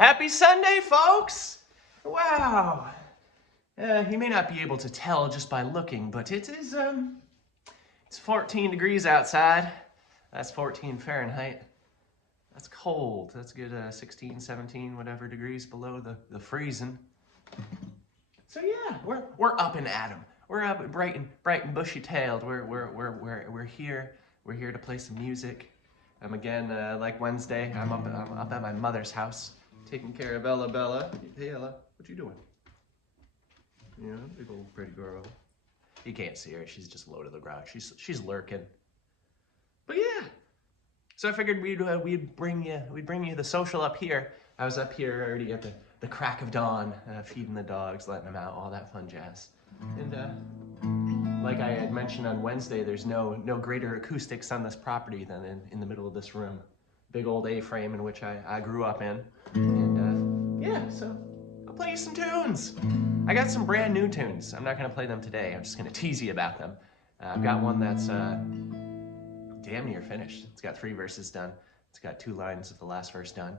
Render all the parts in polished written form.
Happy Sunday, folks! Wow. You may not be able to tell just by looking, but it's 14 degrees outside. That's 14 Fahrenheit. That's cold. That's good 16, 17, whatever degrees below the freezing. So yeah, we're up and at 'em. We're up bright and bushy-tailed. We're here. We're here to play some music. Again, like Wednesday, I'm up at my mother's house, taking care of Ella Bella. Hey Ella, what you doing? Yeah, big old pretty girl. You can't see her. She's just low to the ground. She's lurking. But yeah. So I figured we'd bring you the social up here. I was up here already at the crack of dawn, feeding the dogs, letting them out, all that fun jazz. And like I had mentioned on Wednesday, there's no greater acoustics on this property than in the middle of this room. Big old A-frame in which I grew up in. And yeah, so I'll play you some tunes. I got some brand new tunes. I'm not gonna play them today. I'm just gonna tease you about them. I've got one that's damn near finished. It's got 3 verses done. It's got 2 lines of the last verse done.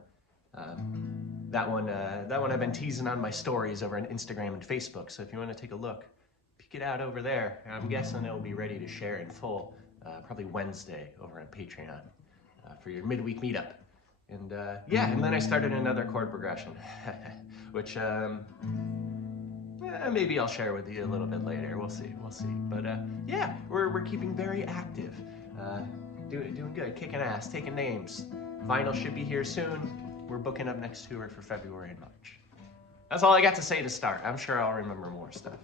That one I've been teasing on my stories over on Instagram and Facebook. So if you want to take a look, peek it out over there. I'm guessing it'll be ready to share in full probably Wednesday over on Patreon for your midweek meetup. And yeah, and then I started another chord progression, which maybe I'll share with you a little bit later. We'll see. But yeah, we're keeping very active. Doing good, kicking ass, taking names. Vinyl should be here soon. We're booking up next tour for February and March. That's all I got to say to start. I'm sure I'll remember more stuff.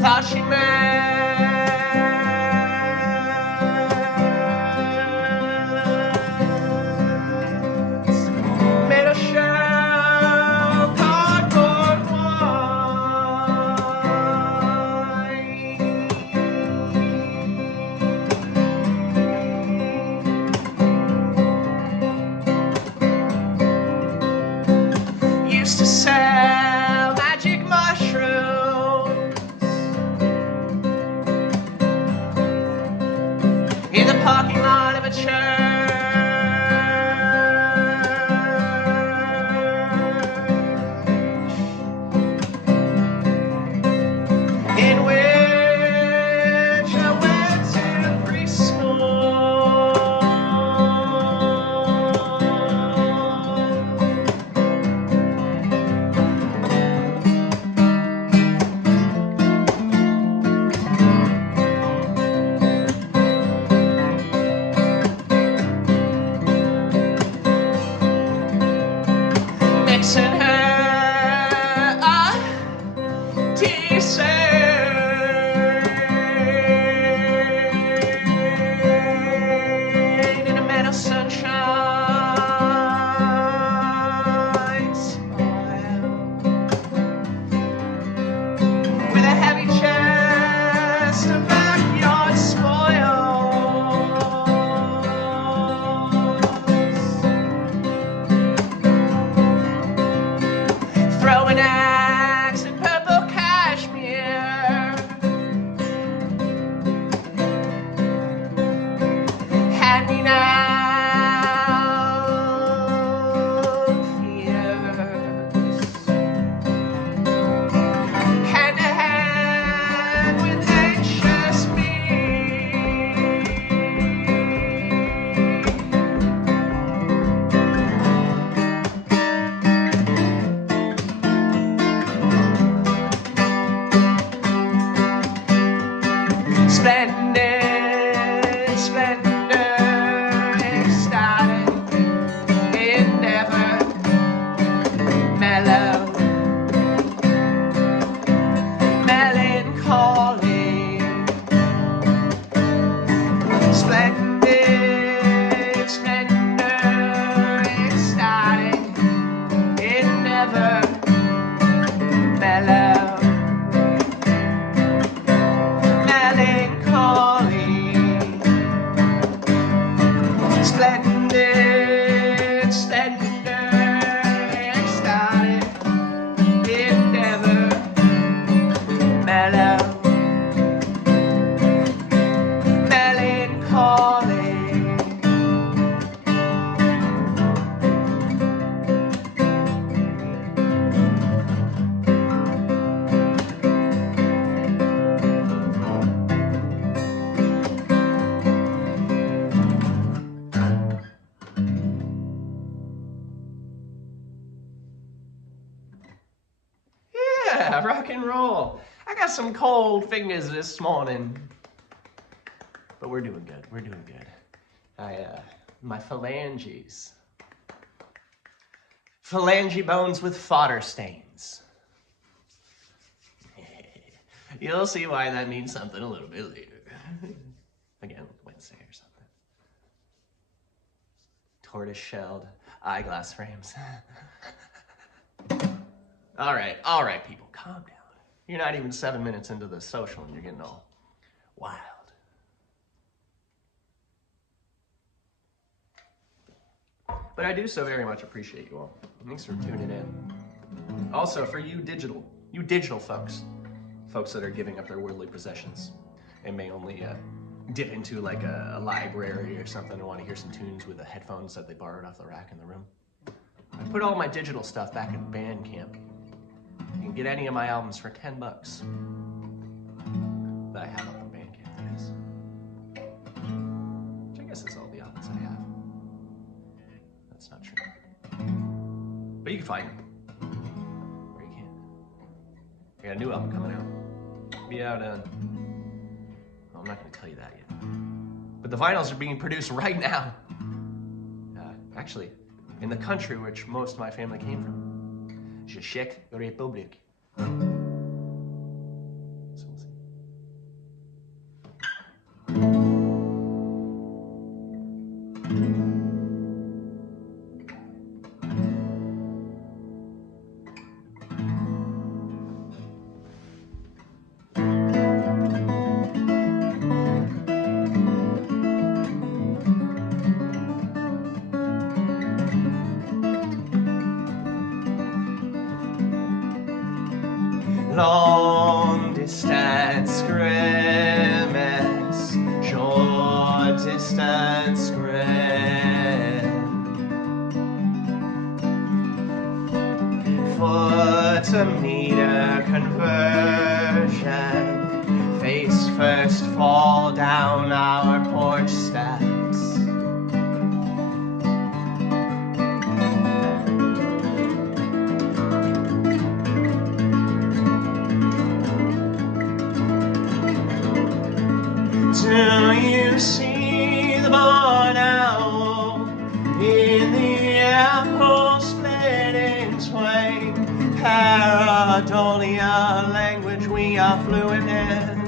Thought she meant made a shell cardboard wine. Used to sell magic mushrooms in the parking lot of a church. In which I went to preschool. Mixing her a dessert in a meadow sunshine smile with a heavy chest of backyard spoils. Throw an axe in purple cashmere, hand me now fears, hand to hand with anxious me. Splendid, splendor, calling. Splendid, splendid, ecstatic, endeavor, mellow, melancholy. Yeah, rock and roll. I got some cold fingers this morning. But we're doing good, we're doing good. My phalanges. Phalange bones with fodder stains. You'll see why that means something a little bit later. Again, Wednesday or something. Tortoise-shelled eyeglass frames. All right, people, calm down. You're not even 7 minutes into the social and you're getting all wild. But I do so very much appreciate you all. Thanks for tuning in. Also, for you digital folks that are giving up their worldly possessions and may only dip into like a library or something and want to hear some tunes with the headphones that they borrowed off the rack in the room. I put all my digital stuff back in Bandcamp. You can get any of my albums for $10 that I have up on Bandcamp, I guess. Which I guess is all the albums I have. That's not true. But you can find them. Or you can't. I got a new album coming out. Be out on... Well, I'm not going to tell you that yet. But the vinyls are being produced right now. Actually, in the country which most of my family came from. Czech Republic. So we'll see. Long distance grimace, short distance grin. Foot-to-meter conversion, face first fall down our porch steps. Do you see the barn owl in the apple split in twain? Pareidolia, language we are fluent in.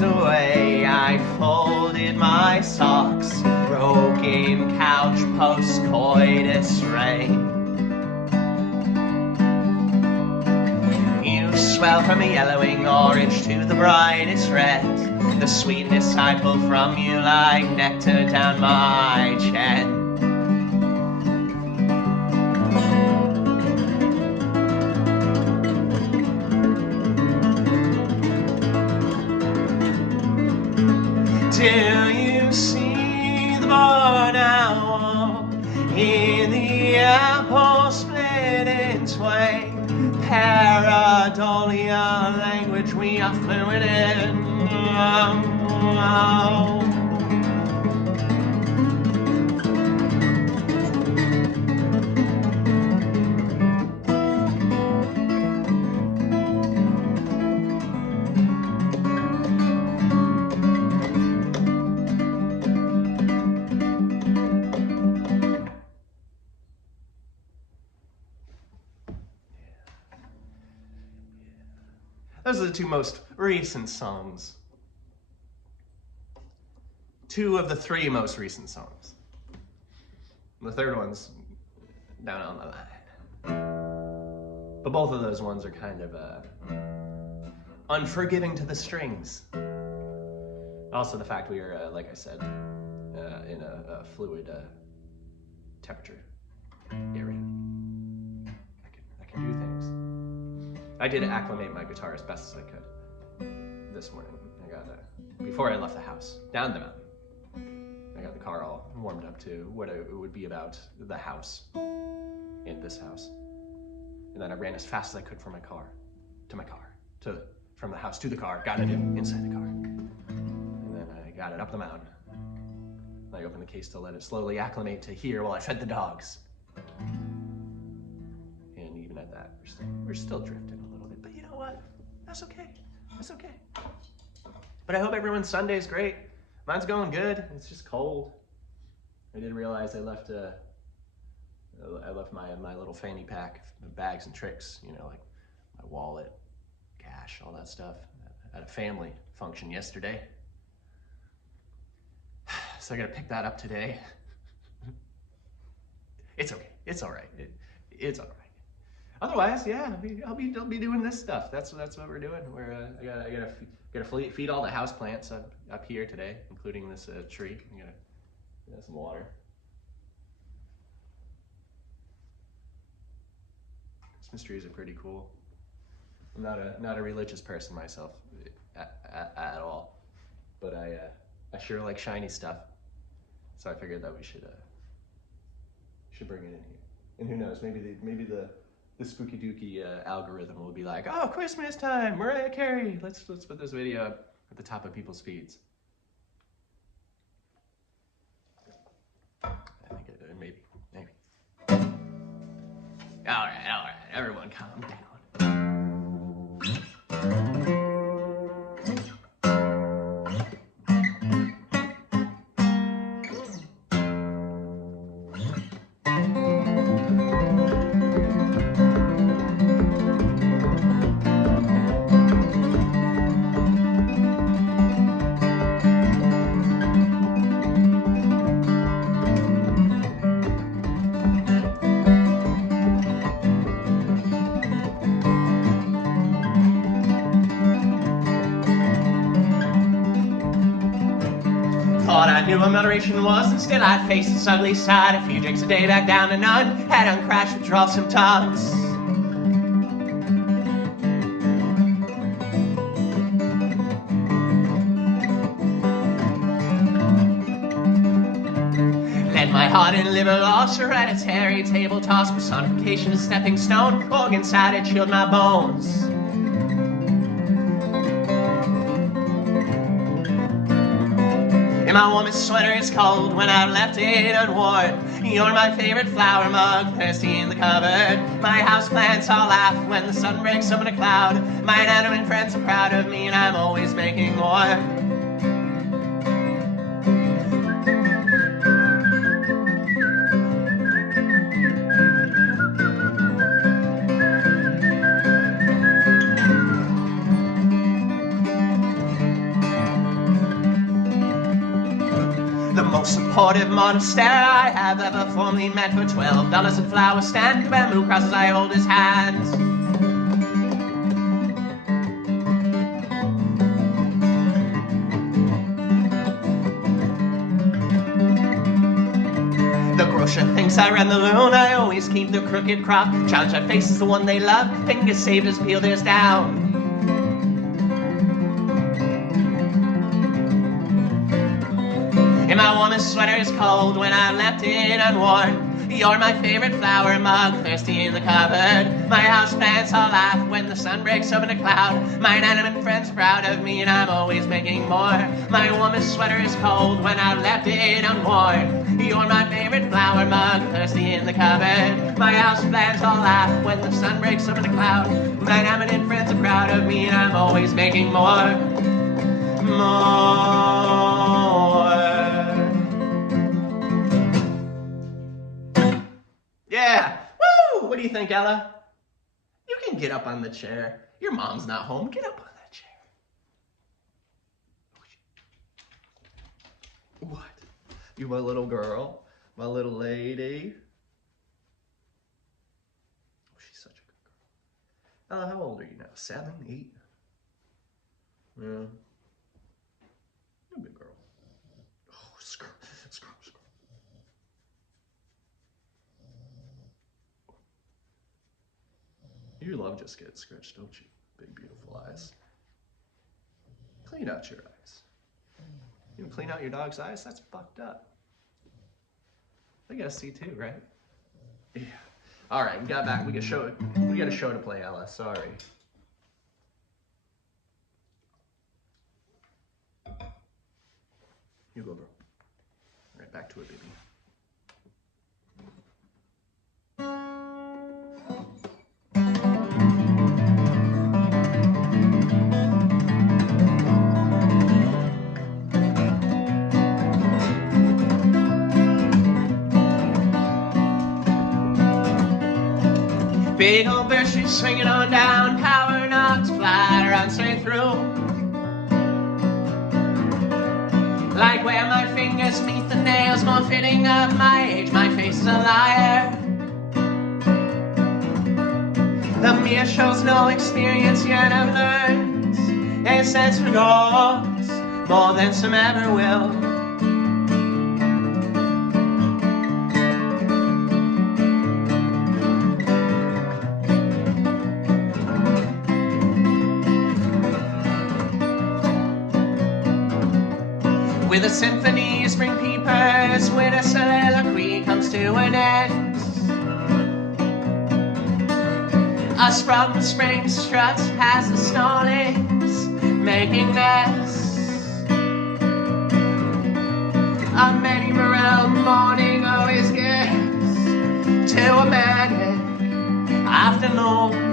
The way I folded my socks, broken couch post-coitus rain. You swell from a yellowing orange to the brightest red. The sweetness I pull from you like nectar down my chin. Do you see the barn owl in the apple split in twain? Pareidolia, language we are fluent in. This is the two most recent songs. Two of the three most recent songs. The third one's down on the line. But both of those ones are kind of unforgiving to the strings. Also the fact we are, like I said, in a fluid temperature area. I can do things. I did acclimate my guitar as best as I could this morning. I got before I left the house, down the mountain. I got the car all warmed up to what it would be about the house, in this house. And then I ran as fast as I could from my car, from the house to the car, got it inside the car. And then I got it up the mountain. I opened the case to let it slowly acclimate to here while I fed the dogs. And even at that, we're still drifting a little bit, but you know what? That's okay, that's okay. But I hope everyone's Sunday's great. Mine's going good. It's just cold. I did realize I left my little fanny pack of bags and tricks, you know, like my wallet, cash, all that stuff at a family function yesterday. So I gotta pick that up today. It's okay. It's all right. It's all right. Otherwise, yeah, I'll be doing this stuff. That's what we're doing. I gotta feed all the house plants up here today, including this tree. I gotta some water. Christmas trees are pretty cool. I'm not a religious person myself at all, but I sure like shiny stuff. So I figured that we should bring it in here. And who knows, maybe the spooky dooky algorithm will be like, oh, Christmas time, Mariah Carey. Let's put this video up at the top of people's feeds. I think maybe. All right, everyone calm down. Thought I knew what moderation was, instead I faced its ugly side. A few drinks a day, back down to none. Had uncrashed withdrawal symptoms. Led my heart and liver lost, hereditary table toss, personification, a stepping stone, organ side had chilled my bones. And my woman's sweater is cold when I've left it unworn. You're my favorite flower mug, thirsty in the cupboard. My houseplants all laugh when the sun breaks up in a cloud. My inanimate friends are proud of me and I'm always making more. The most supportive monastery I have ever formerly met. For $12 a flower stand, bamboo crosses I hold his hand. The grocer thinks I run the loon, I always keep the crooked crop. Challenge I face is the one they love, fingers saved as peel theirs down. And my woman's sweater is cold when I left it unworn. You're my favorite flower mug, thirsty in the cupboard. My houseplants all laugh when the sun breaks up in a cloud. My inanimate friends are proud of me and I'm always making more. My woman's sweater is cold when I left it unworn. You're my favorite flower mug, thirsty in the cupboard. My houseplants all laugh when the sun breaks up in a cloud. My inanimate friends are proud of me and I'm always making more. Yeah! Woo! What do you think, Ella? You can get up on the chair. Your mom's not home. Get up on that What? You my little girl? My little lady? Oh, she's such a good girl. How old are you now? 7, 8? Yeah. You're a big girl. Oh, scrub. You love just getting scratched, don't you? Big, beautiful eyes. Clean out your eyes. You can clean out your dog's eyes? That's fucked up. They gotta see too, right? Yeah. All right, we got back. We got a show to play, Ella. Sorry. You go, bro. All right, back to it, baby. Big old bushes swinging on down, power knocks flat, run straight through. Like where my fingers meet the nails, more fitting of my age, my face is a liar. The mirror shows no experience yet I've learned a sense for goals, more than some ever will. With a symphony, spring peepers, when a soliloquy comes to an end. A sprung spring strut has the stallings, making nests. A many morel morning always gets to a manic afternoon.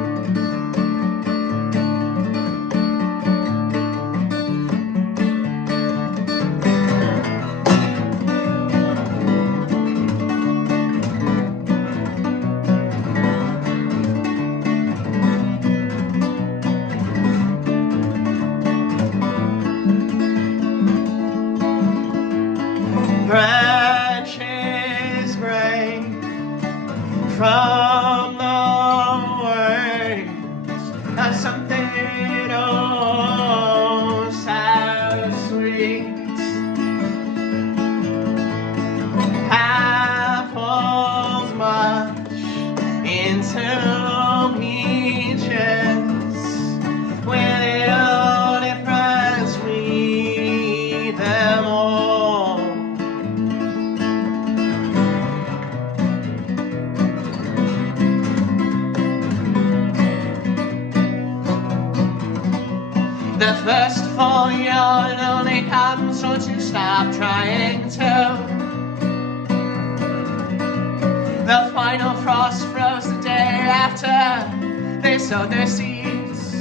Branches break from the waves of something oh so sweet. Apples march into peaches with little difference we them all. The first fall yawn only comes once you stop trying to. The final frost froze the day after they sowed their seeds.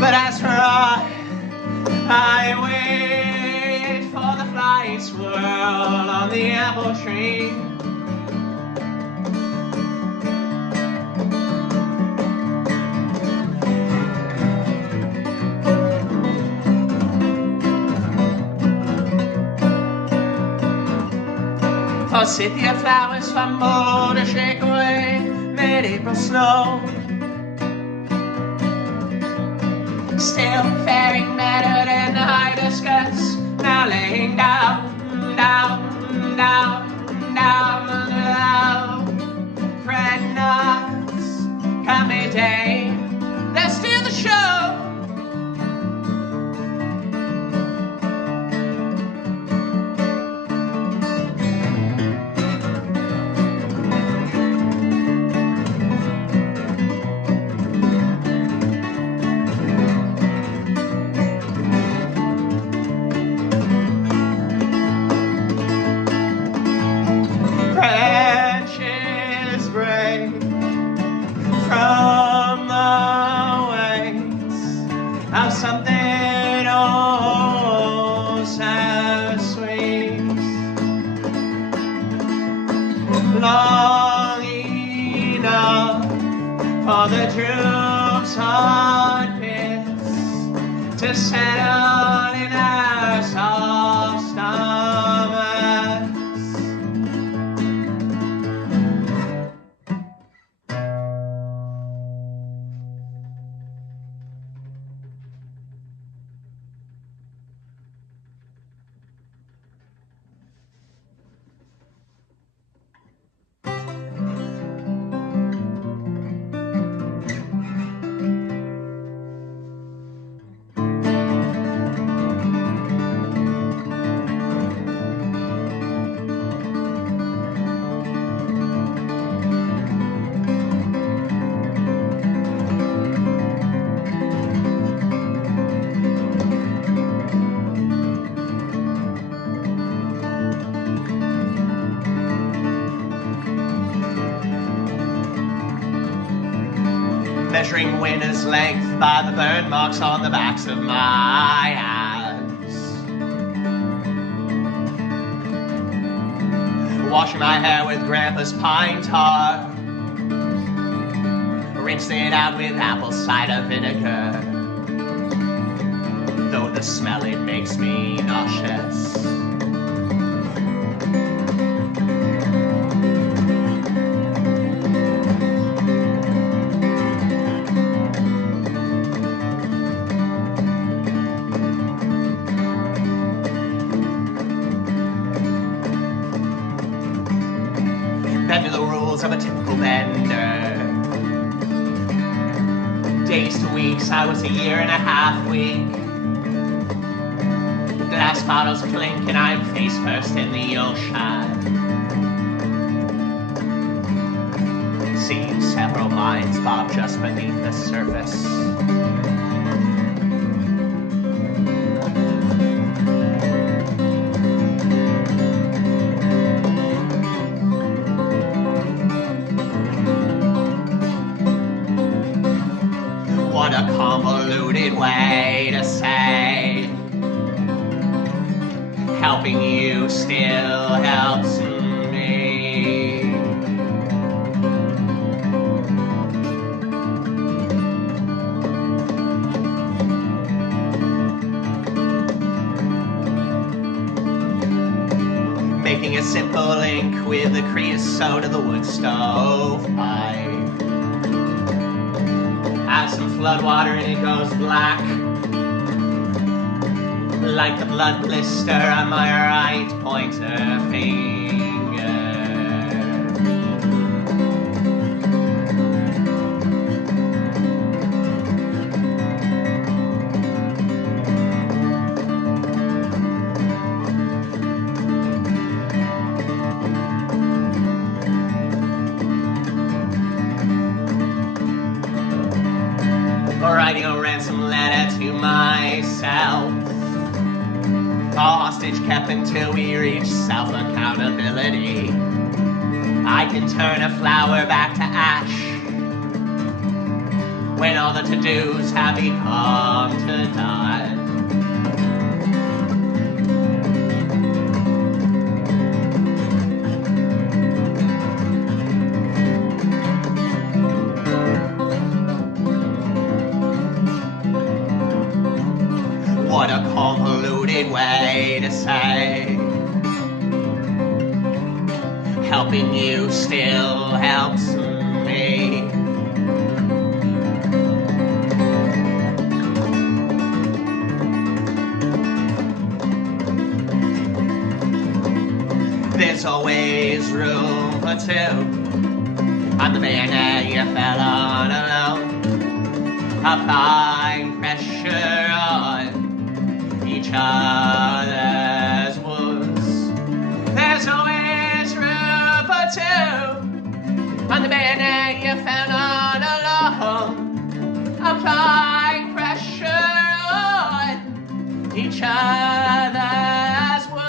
But as for I wait for the flying swirl on the apple tree. Forsythia flowers fumble to shake away mid-April snow. Still faring better than the hibiscus, now laying down, down, down, down, down. Bread nuts, come a day, they're still the show. Branches break from the waves of something oh so sweet. Long enough for the droop's hard pits to settle in our soul. measuring winter's length by the burn marks on the backs of my hands. Washing my hair with Grandpa's pine tar, rinsing it out with apple cider vinegar, though the smell it makes me nauseous. Bending the rules of a typical bender. Days to weeks, I was a year and a half weak. Glass bottles clink and I'm face first in the ocean. Seeing several minds bob just beneath the surface. What a convoluted way to say helping you still helps me. Making a simple link with the creosote of the wood stove pipe. Add some flood water and it goes black, like the blood blister on my right pointer finger. Writing a ransom letter to myself, a hostage kept until we reach self-accountability. I can turn a flower back to ash when all the to-dos have become to done. What a convoluted way to say helping you still helps me. There's always room for two. On the bayonet you fell on alone, applying pressure on each other's wounds. There's always room for two. On the bayonet you fell on alone, applying pressure on each other's wounds.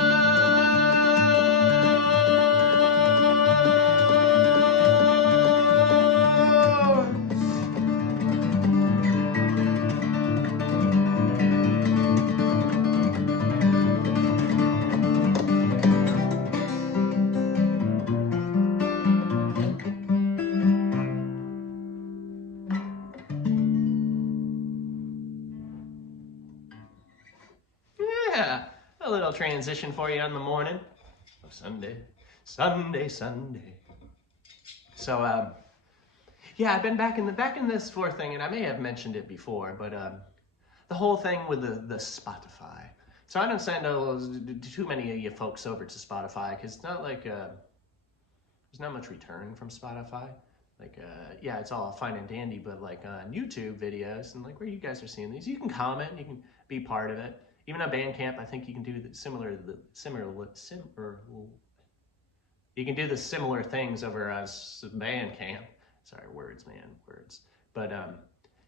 A little transition for you on the morning of Sunday. So yeah, I've been back in this fourth thing, and I may have mentioned it before, but the whole thing with the Spotify. So I don't send too many of you folks over to Spotify because it's not like there's not much return from Spotify. Like yeah, it's all fine and dandy, but like on YouTube videos and like where you guys are seeing these, you can comment, you can be part of it. Even on Bandcamp, I think you can do similar things over on Bandcamp. Sorry, words. But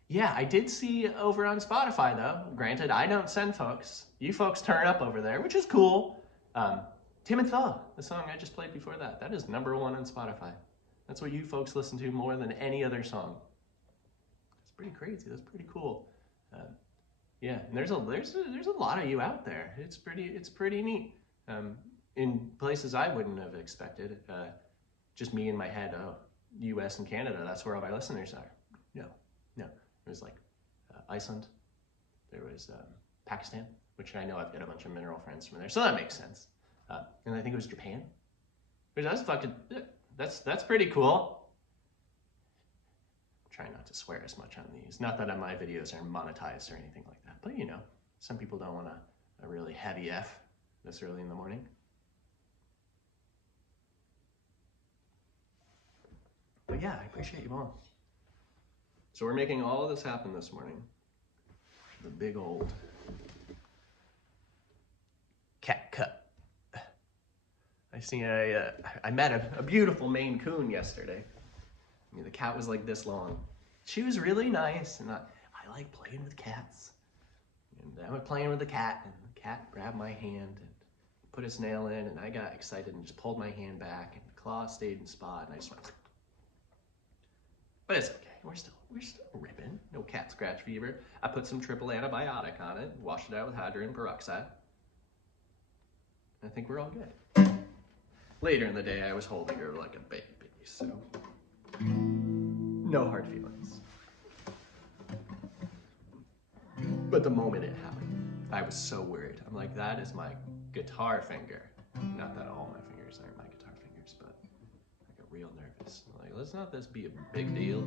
yeah, I did see over on Spotify though. Granted, I don't send folks. You folks turn up over there, which is cool. Timid, Thaw, the song I just played before that is #1 on Spotify. That's what you folks listen to more than any other song. It's pretty crazy. That's pretty cool. Yeah, and there's a lot of you out there. It's pretty neat. In places I wouldn't have expected. Just me in my head. Oh, U.S. and Canada. That's where all my listeners are. No. It was like Iceland. There was Pakistan, which I know I've got a bunch of mineral friends from there, so that makes sense. And I think it was Japan, which that's pretty cool. Try not to swear as much on these. Not that my videos are monetized or anything like that, but you know, some people don't want a really heavy F this early in the morning. But yeah, I appreciate you all. So we're making all of this happen this morning. The big old cat cut. I met a beautiful Maine Coon yesterday. I mean, the cat was like this long. She was really nice, and I like playing with cats. And I was playing with the cat, and the cat grabbed my hand and put its nail in, and I got excited and just pulled my hand back, and the claw stayed in spot, and I just went. But it's okay. We're still ripping. No cat scratch fever. I put some triple antibiotic on it, washed it out with hydrogen peroxide. I think we're all good. Later in the day, I was holding her like a baby, so no hard feelings. But the moment it happened, I was so worried. I'm like, that is my guitar finger. Not that all my fingers are my guitar fingers, but I got real nervous. I'm like, let's not this be a big deal.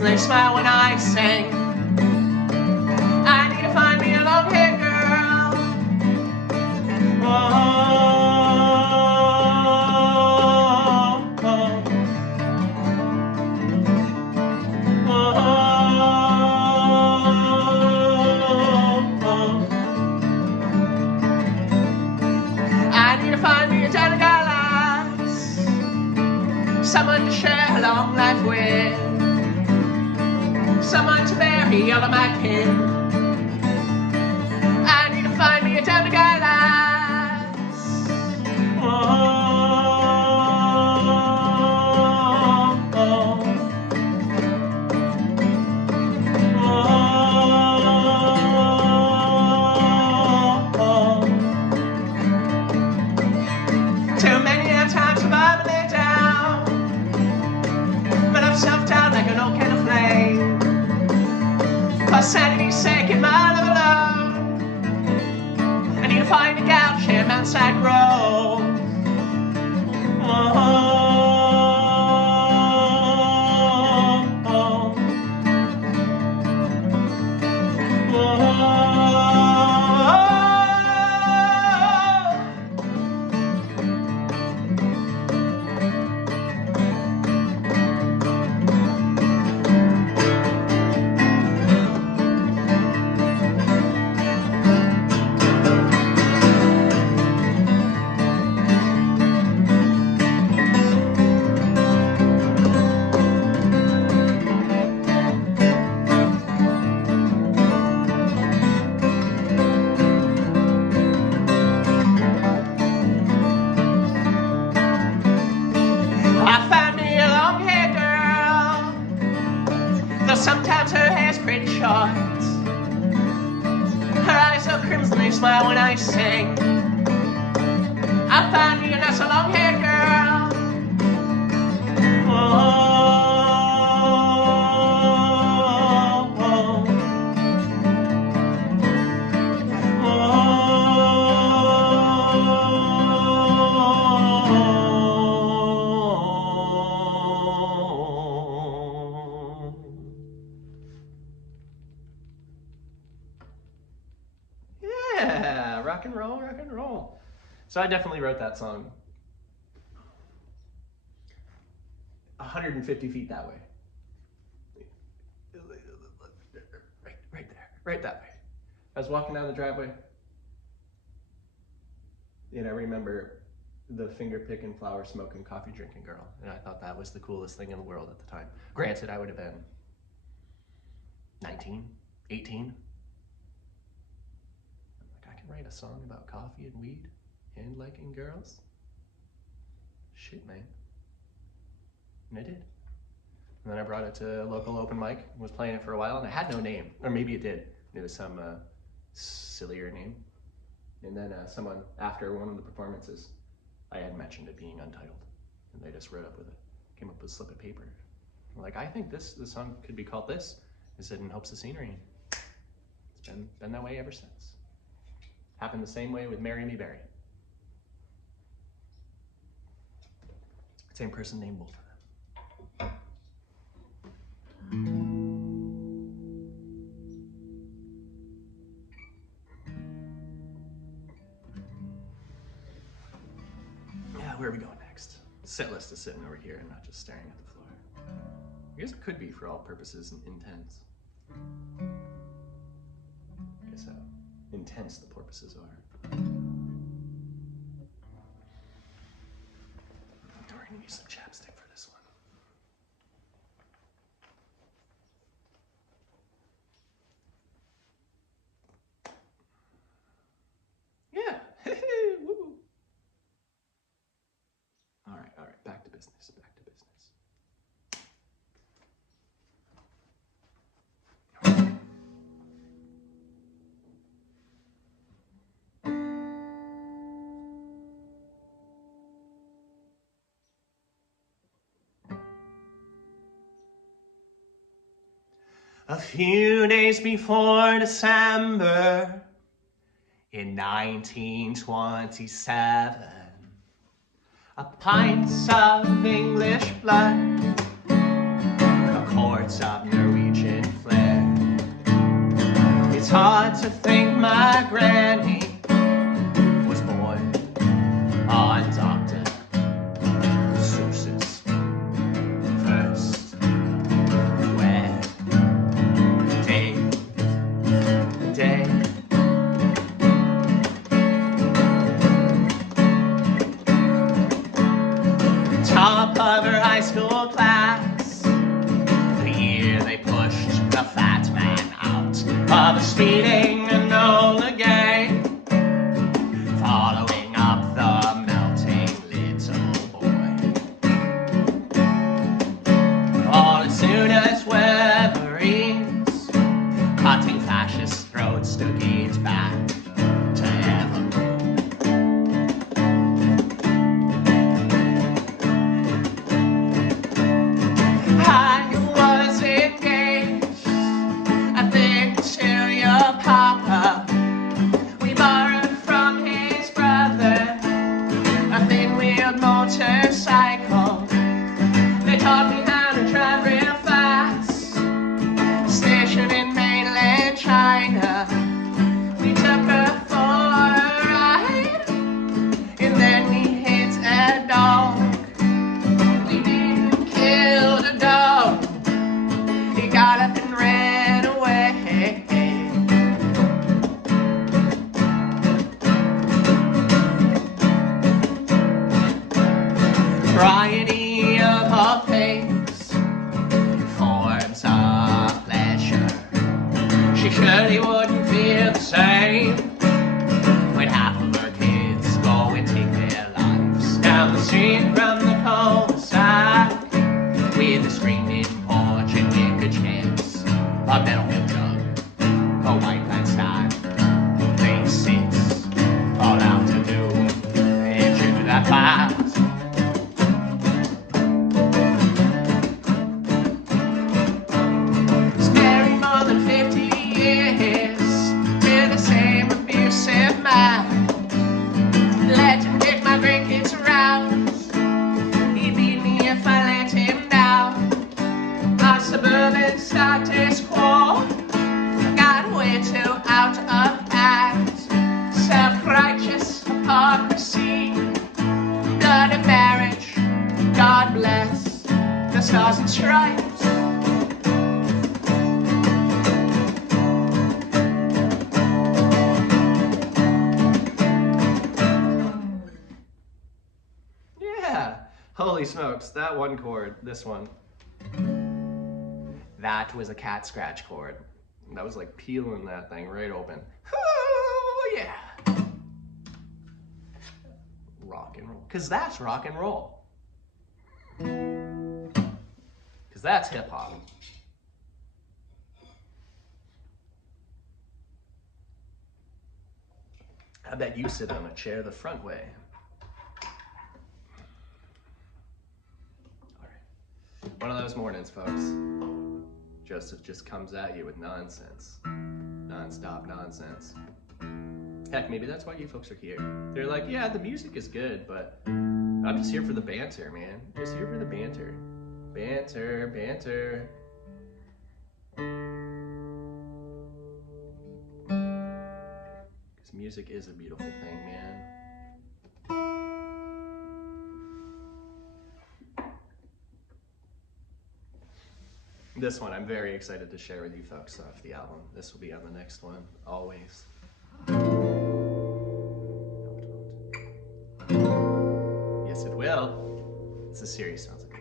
They smile when I sing. I need to find me a long-haired girl. Oh, oh, oh, oh, oh. I need to find me a Dallas, someone to share a long life with. Someone to bury all of my kin. I need to find me a down to guy lass. Oh, oh, oh, oh. Too many times have I been laid down, but I'm self-doubt like an old can of flame. For sanity's sake, in my love alone, I need to find a gal to share Mountside Grove. Oh, oh, oh, cry when I sing. I found me a nice long-haired girl. Oh. Yeah, rock and roll, rock and roll. So I definitely wrote that song 150 feet that way. Right there, right that way. I was walking down the driveway, and I remember the finger picking, flower smoking, coffee drinking girl, and I thought that was the coolest thing in the world at the time. Granted, I would have been 19, 18. I can write a song about coffee and weed and liking girls. Shit, man. And I did. And then I brought it to a local open mic, was playing it for a while, and it had no name. Or maybe it did. It was some sillier name. And then someone, after one of the performances, I had mentioned it being untitled. And they just wrote up with it. Came up with a slip of paper. I'm like, I think this song could be called this. I said, in hopes of scenery. It's been that way ever since. Happened the same way with Marry Me Barry. Same person named both of them. Yeah, where are we going next? Set list is sitting over here and not just staring at the floor. I guess it could be for all purposes and intents. I guess how intense the porpoises are. We're gonna use some chapstick for this one. Yeah. Woo. All right, back to business, back to business. A few days before December in 1927, a pint of English blood, a quart of Norwegian flair. It's hard to think my granny was born on Dr. Seuss's first day. Top of her high school class, the year they pushed the fat man out of a speeding Enola gang, following up the melting little boy. All as soon as weather eased, cutting fascist throats to get back to heaven. I was engaged, I think, to your pop. stars and stripes. Yeah, holy smokes, that one chord, this one. That was a cat scratch chord. That was like peeling that thing right open. Oh yeah. Rock and roll. Cause that's rock and roll. Cause that's hip hop. I bet you sit on a chair the front way. All right. One of those mornings, folks. Joseph just comes at you with nonsense. Non-stop nonsense. Heck, maybe that's why you folks are here. They're like, yeah, the music is good, but I'm just here for the banter, man. Just here for the banter. Banter, banter. Because music is a beautiful thing, man. This one I'm very excited to share with you folks off the album. This will be on the next one, always. Yes, it will. It's a serious sounds up here.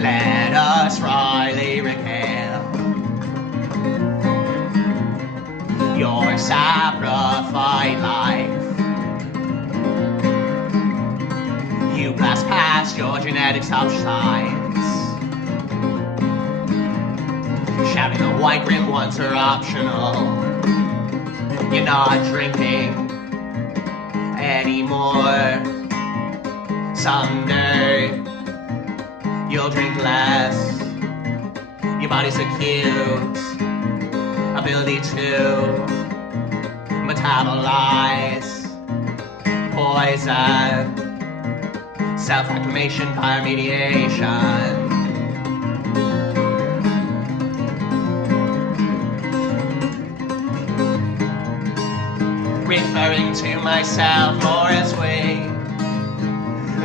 Let us wryly recount your sacrificed life. You blast past your genetics of science, shouting the white rim ones are optional. You're not drinking anymore. Someday you'll drink less. Your body's acute ability to metabolize poison, self-acclimation, bioremediation. Referring to myself more as we,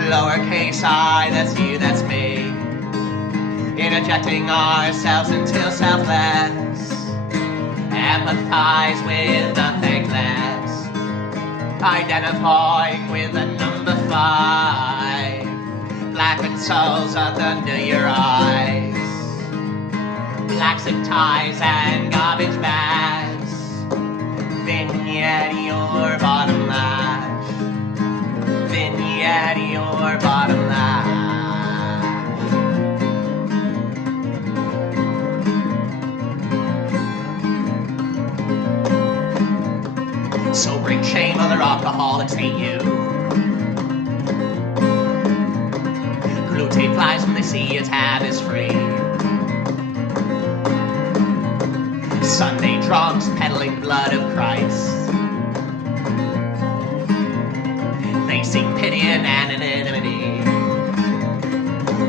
lowercase I, that's you, that's me. Interjecting ourselves until selfless, empathize with the thankless, identifying with the number 5, blackened souls up under your eyes, black zip ties and garbage bags, vignette your bottom lash, vignette your bottom lash. So bring shame, other alcoholics hate you. Glutate flies when they see your tab is free. Sunday drunks peddling blood of Christ. They seek pity and anonymity.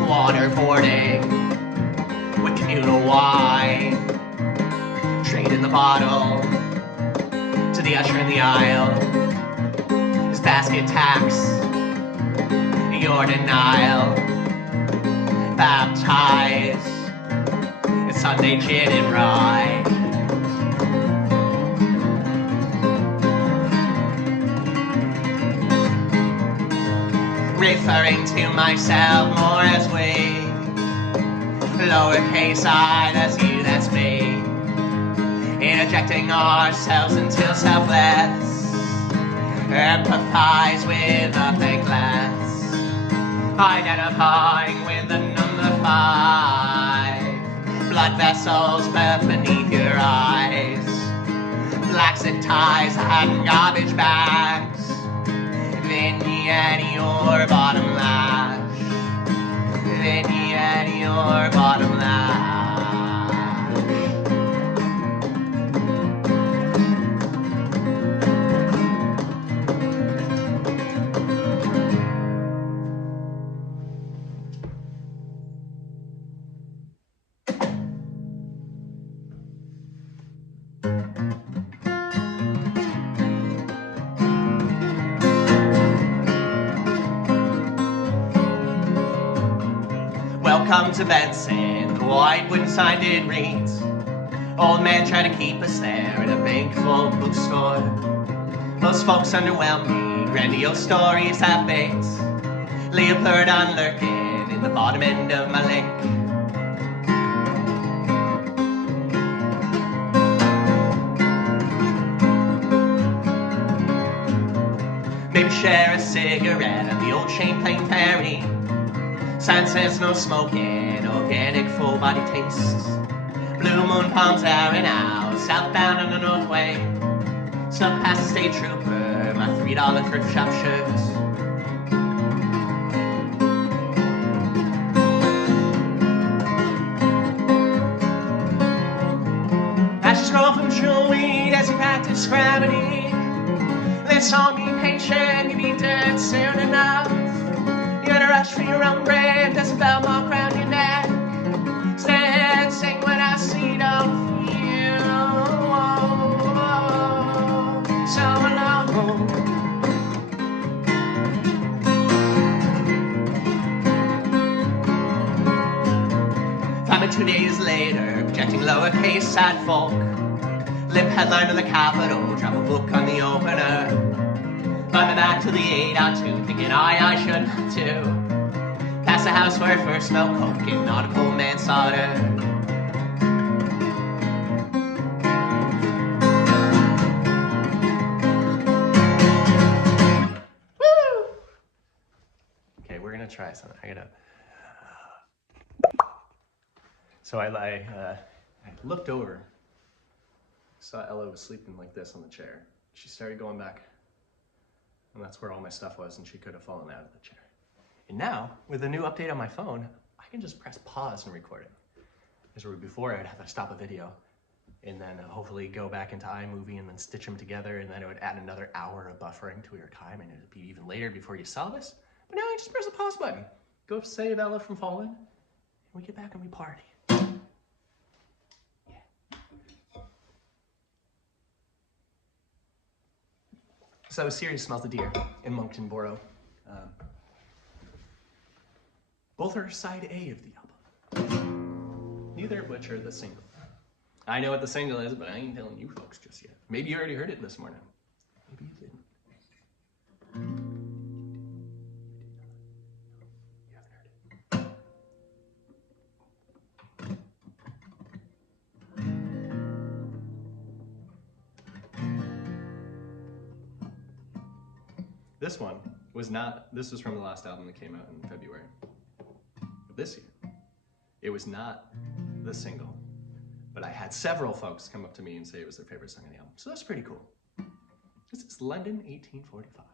Waterboarding with communal wine. Trade in the bottle to the usher in the aisle. His basket tax, your denial. Baptize in Sunday gin and rye. Referring to myself more as we, lowercase I, that's you, that's me. Interjecting ourselves until selfless, empathize with the thankless, identifying with the number 5, blood vessels beneath your eyes, black zip ties and garbage bags, vignette your bottom lash, vignette your bottom lash. Welcome to Benson, the white wooden sign did read. Old man tried to keep us there in a bank full bookstore. Most folks underwhelm me, grandiose stories have baked. Leopardon lurking in the bottom end of my lake. Maybe share a cigarette at the old Champlain Ferry. Sign says no smoking, organic full body tastes. Blue moon palms out and out, southbound on the north way. Snuck past the state trooper, my $3 thrift shop shirts. Ashes roll from chewing weed as he practiced gravity. This song be patient, you be dead soon enough. You gotta rush for your own grave, there's a bell mark around your neck. Stand, sing when I see, don't feel so alone. Find me 2 days later, projecting lowercase sad folk. Lip headline on the Capitol, drop a book on the opener. Find me back to the 802, thinking I should too. Past the house where I first smelled coke in nautical manslaughter. Woo! Okay, we're gonna try something. So I looked over, saw Ella was sleeping like this on the chair. She started going back, and that's where all my stuff was, and she could have fallen out of the chair. And now, with a new update on my phone, I can just press pause and record it. Because before, I'd have to stop a video, and then hopefully go back into iMovie and then stitch them together, and then it would add another hour of buffering to your time, and it'd be even later before you saw this. But now I just press the pause button, go save Ella from falling, and we get back and we party. So Sirius smells the deer in Monkton, Boro. Both are side A of the album. Neither of which are the single. I know what the single is, but I ain't telling you folks just yet. Maybe you already heard it this morning. Maybe you didn't. You haven't heard it. This one was not, this was from the last album that came out in February of this year. It was not the single, but I had several folks come up to me and say it was their favorite song on the album. So that's pretty cool. This is London 1845.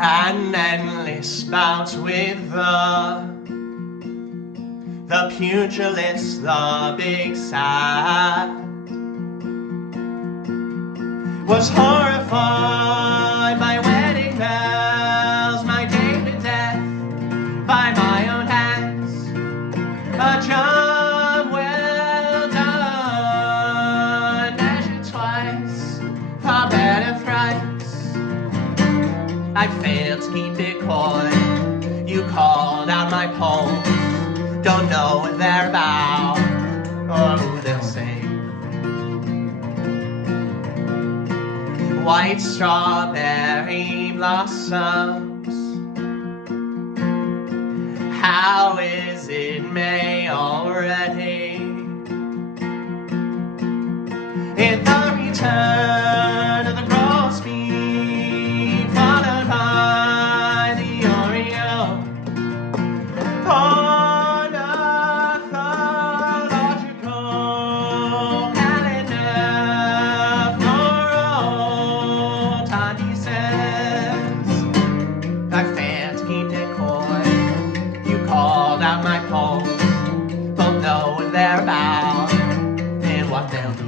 An endless bout with the pugilist, the big sad, was horrified by wedding bells, my David death by my own hands, a job well done, measured twice, far better thrice. I failed to keep it coy. You called out my poems, don't know what they're about or who they'll save. White strawberry blossoms, how is it May already? In the return of the grosbeak, followed by the oriole, ornithological calendar, floral tiny says, I failed to keep it coy. You called out my poems, both know what they're about and what they'll do.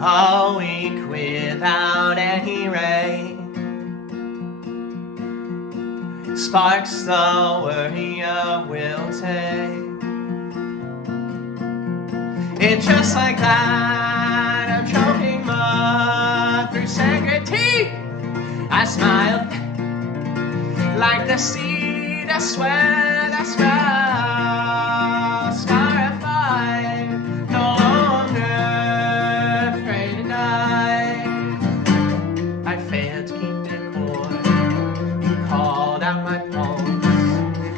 a week without any rain. Sparks the worrier will take. It's just like that, I'm choking mud through sacred teeth. I smile like the seed, I swear that's scarified, no longer afraid to die. I failed to keep the cord, you called out my poems,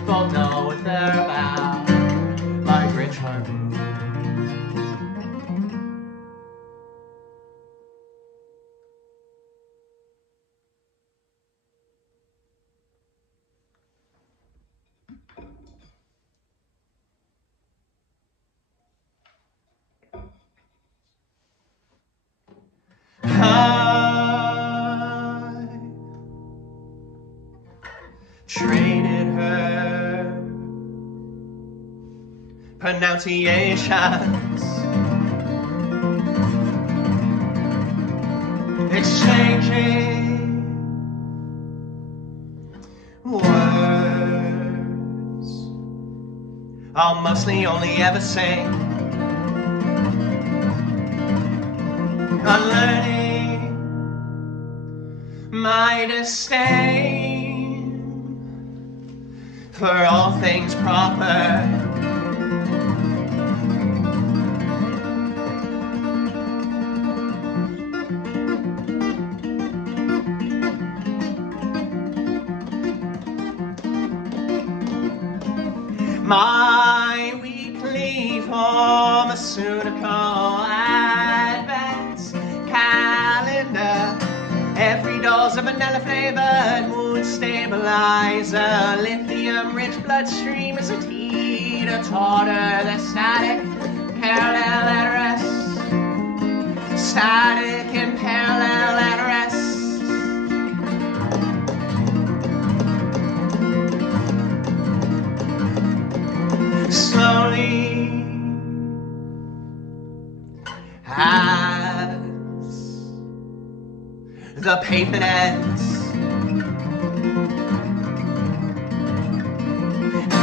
both know what they're about, like rich hardwood. I traded her pronunciations, exchanging words I'll mostly only ever sing. Unlearning my disdain for all things proper. My weekly pharmaceutical advent calendar, every dose of vanilla flavored mood stabilizer, lithium rich bloodstream is a teeter-totter, the static parallel at rest, static and parallel at rest. Slowly as the pavement ends,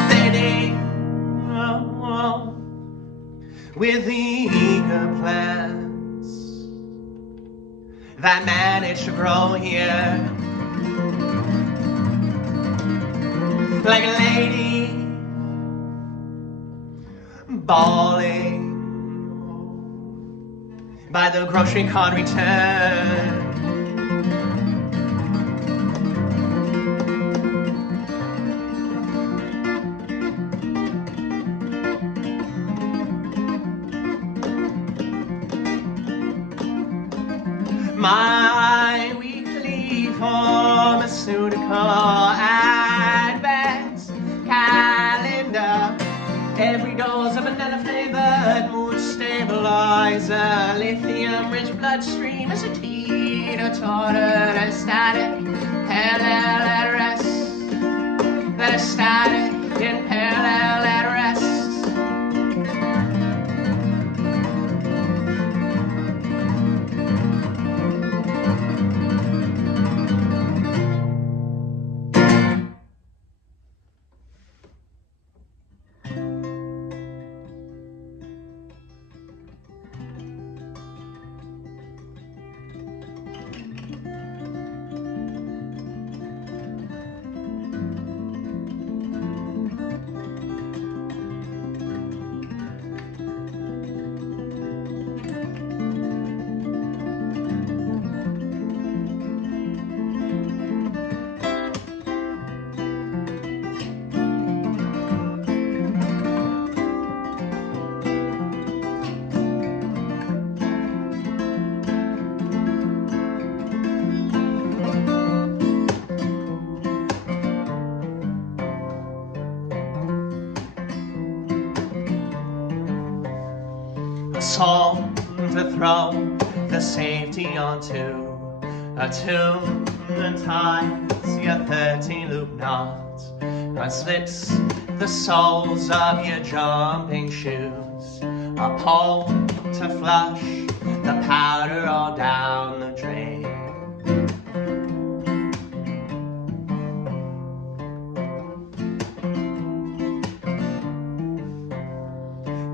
fading with the eager plants that manage to grow here, like a lady bawling by the grocery cart return. My weekly pharmaceutical advent calendar, every dose of vanilla flavored mood stabilizer, lithium rich bloodstream is a teeter-totter, that is static parallel at rest, that is static and parallel at rest. A song to throw the safety onto, a tune that ties your 13 loop knots, unslips the soles of your jumping shoes, a pole to flush the powder water all down the drain.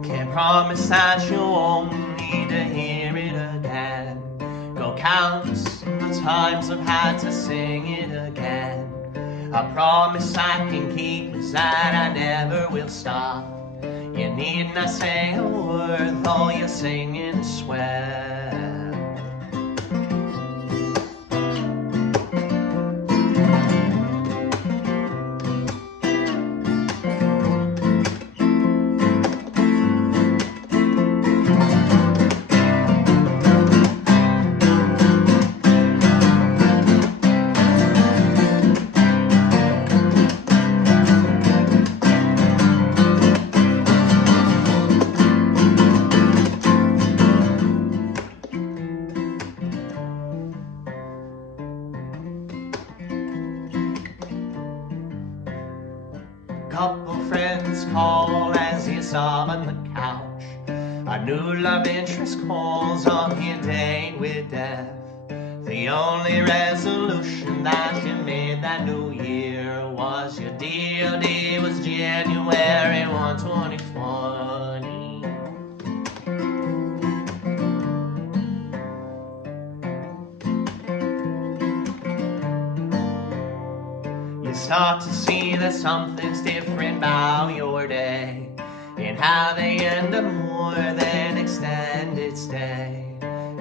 Can't promise that you won't need to hear it again. Go count the times I've had to sing it again. I promise I can keep is that I never will stop. You need not say a word, though you're singing a swear. Couple friends call as you sob on the couch. A new love interest calls on your day with death. The only resolution that you made that new year was your DOD was January 1, 2020. You start to see that something's different about your day, and how they end up more than extended stay.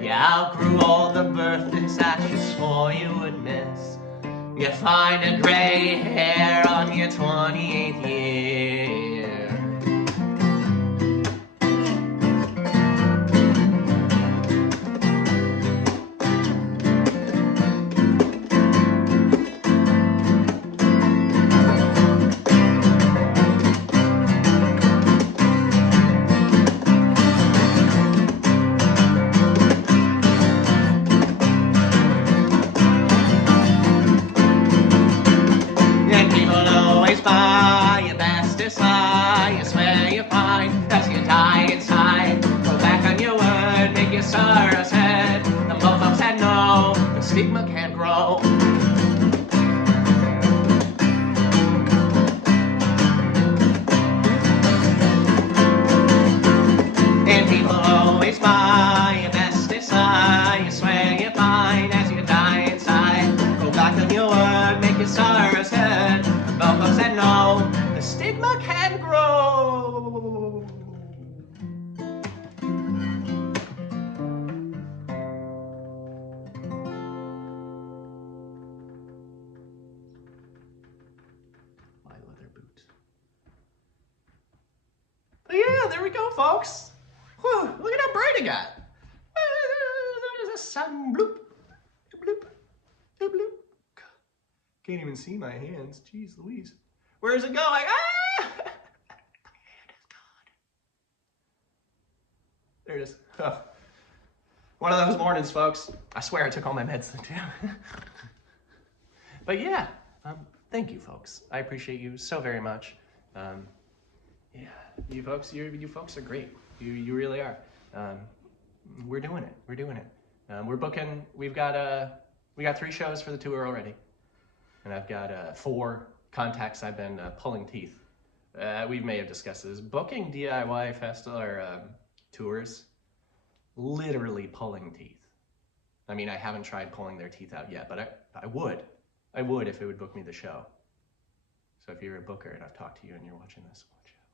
You outgrew all the birthdays that you swore you would miss. You find a gray hair on your 28th year. Stigma can't grow. And people always buy your best design. You swear you're fine as you die inside. Go back on your word, make your sorrows heard. But folks said no, the stigma can grow. Yeah, there we go, folks. Whew, look at how bright it got. There's a sun. Bloop, bloop, bloop. Can't even see my hands. Jeez Louise. Where's it going? Ah! My hand is gone. There it is. Oh. One of those mornings, folks. I swear I took all my meds too. But yeah, thank you, folks. I appreciate you so very much. Yeah, you folks are great. You really are. We're doing it. We're doing it. We're booking. We got 3 shows for the tour already, and I've got 4 contacts I've been pulling teeth. We may have discussed this. Booking DIY festival or tours, literally pulling teeth. I mean, I haven't tried pulling their teeth out yet, but I would. I would if it would book me the show. So if you're a booker and I've talked to you and you're watching this, watch out.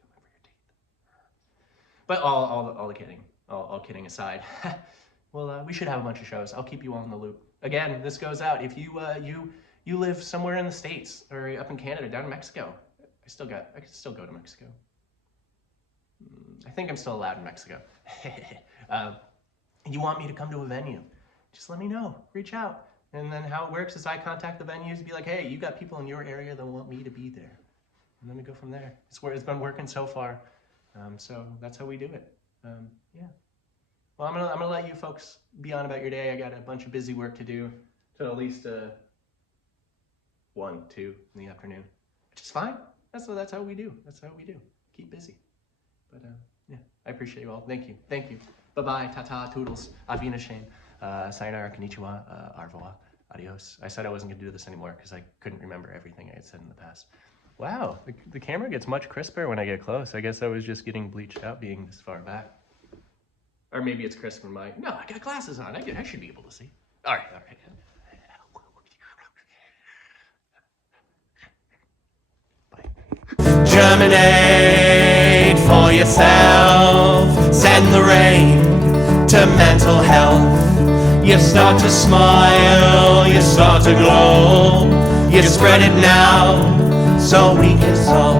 Coming for your teeth. But all the kidding, all kidding aside, well, we should have a bunch of shows. I'll keep you all in the loop. Again, this goes out. If you you live somewhere in the States or up in Canada, down in Mexico, I can still go to Mexico. I think I'm still allowed in Mexico. You want me to come to a venue? Just let me know. Reach out. And then how it works is I contact the venues, be like, hey, you got people in your area that want me to be there. And then we go from there. It's where it's been working so far. So that's how we do it. Yeah. Well, I'm gonna let you folks be on about your day. I got a bunch of busy work to do till at least 1, 2 in the afternoon, which is fine. That's how we do. That's how we do. Keep busy. But yeah, I appreciate you all. Thank you. Thank you. Bye-bye, ta-ta, toodles, auf Wiedersehen, sayonara, konnichiwa, au revoir, adios. I said I wasn't gonna do this anymore because I couldn't remember everything I had said in the past. Wow, the camera gets much crisper when I get close. I guess I was just getting bleached out being this far back. Or maybe it's crisp in my, no, I got glasses on. I should be able to see. All right. Bye. Germinate for yourself. Send the rain to mental health. You start to smile, you start to glow. You spread it now so we can solve.